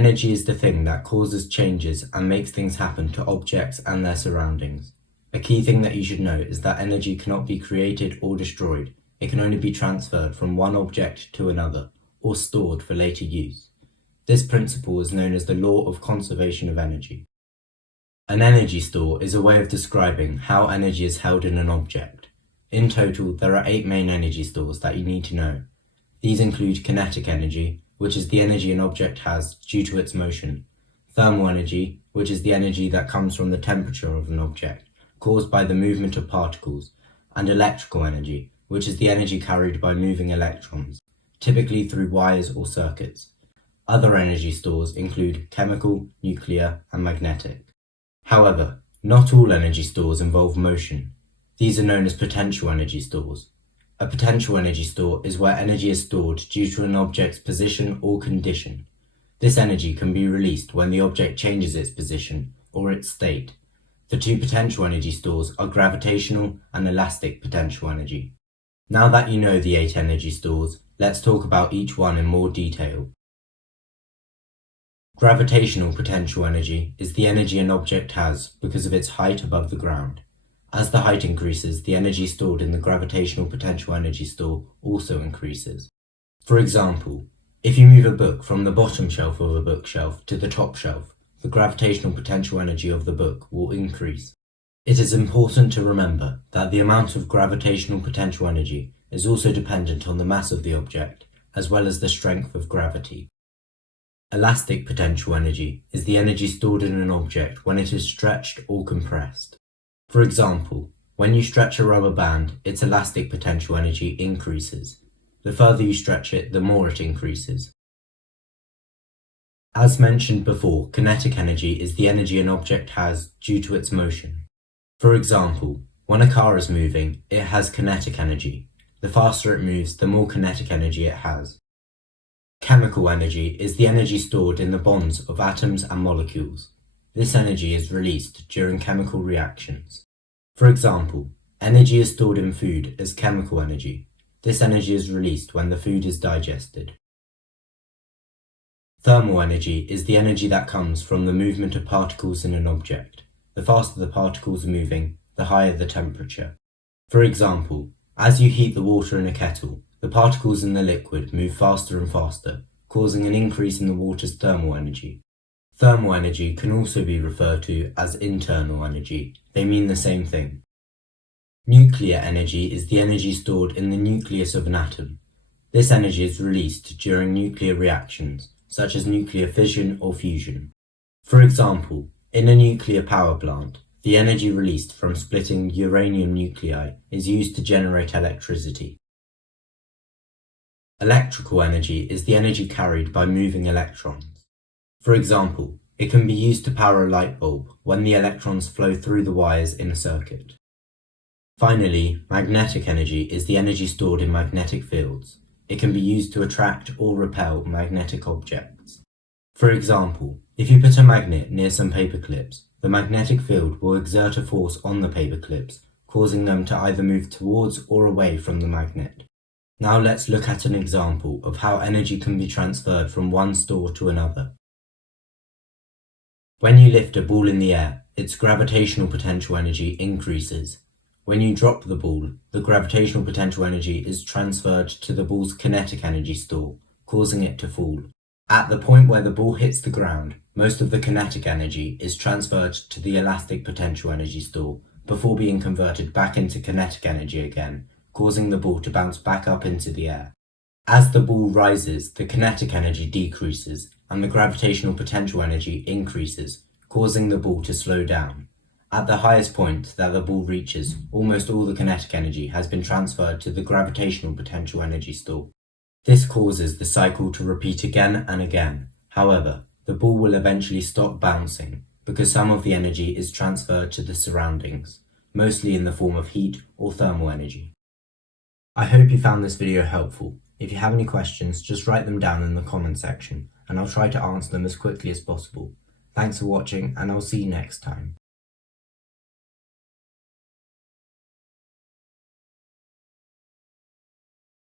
Energy is the thing that causes changes and makes things happen to objects and their surroundings. A key thing that you should know is that energy cannot be created or destroyed. It can only be transferred from one object to another, or stored for later use. This principle is known as the law of conservation of energy. An energy store is a way of describing how energy is held in an object. In total, there are 8 main energy stores that you need to know. These include kinetic energy, which is the energy an object has due to its motion; thermal energy, which is the energy that comes from the temperature of an object, caused by the movement of particles; and electrical energy, which is the energy carried by moving electrons, typically through wires or circuits. Other energy stores include chemical, nuclear, and magnetic. However, not all energy stores involve motion. These are known as potential energy stores. A potential energy store is where energy is stored due to an object's position or condition. This energy can be released when the object changes its position or its state. The 2 potential energy stores are gravitational and elastic potential energy. Now that you know the 8 energy stores, let's talk about each one in more detail. Gravitational potential energy is the energy an object has because of its height above the ground. As the height increases, the energy stored in the gravitational potential energy store also increases. For example, if you move a book from the bottom shelf of a bookshelf to the top shelf, the gravitational potential energy of the book will increase. It is important to remember that the amount of gravitational potential energy is also dependent on the mass of the object, as well as the strength of gravity. Elastic potential energy is the energy stored in an object when it is stretched or compressed. For example, when you stretch a rubber band, its elastic potential energy increases. The further you stretch it, the more it increases. As mentioned before, kinetic energy is the energy an object has due to its motion. For example, when a car is moving, it has kinetic energy. The faster it moves, the more kinetic energy it has. Chemical energy is the energy stored in the bonds of atoms and molecules. This energy is released during chemical reactions. For example, energy is stored in food as chemical energy. This energy is released when the food is digested. Thermal energy is the energy that comes from the movement of particles in an object. The faster the particles are moving, the higher the temperature. For example, as you heat the water in a kettle, the particles in the liquid move faster and faster, causing an increase in the water's thermal energy. Thermal energy can also be referred to as internal energy. They mean the same thing. Nuclear energy is the energy stored in the nucleus of an atom. This energy is released during nuclear reactions, such as nuclear fission or fusion. For example, in a nuclear power plant, the energy released from splitting uranium nuclei is used to generate electricity. Electrical energy is the energy carried by moving electrons. For example, it can be used to power a light bulb when the electrons flow through the wires in a circuit. Finally, magnetic energy is the energy stored in magnetic fields. It can be used to attract or repel magnetic objects. For example, if you put a magnet near some paper clips, the magnetic field will exert a force on the paper clips, causing them to either move towards or away from the magnet. Now let's look at an example of how energy can be transferred from one store to another. When you lift a ball in the air, its gravitational potential energy increases. When you drop the ball, the gravitational potential energy is transferred to the ball's kinetic energy store, causing it to fall. At the point where the ball hits the ground, most of the kinetic energy is transferred to the elastic potential energy store before being converted back into kinetic energy again, causing the ball to bounce back up into the air. As the ball rises, the kinetic energy decreases and the gravitational potential energy increases, causing the ball to slow down. At the highest point that the ball reaches, almost all the kinetic energy has been transferred to the gravitational potential energy store. This causes the cycle to repeat again and again. However, the ball will eventually stop bouncing because some of the energy is transferred to the surroundings, mostly in the form of heat or thermal energy. I hope you found this video helpful. If you have any questions, just write them down in the comment section and I'll try to answer them as quickly as possible. Thanks for watching and I'll see you next time.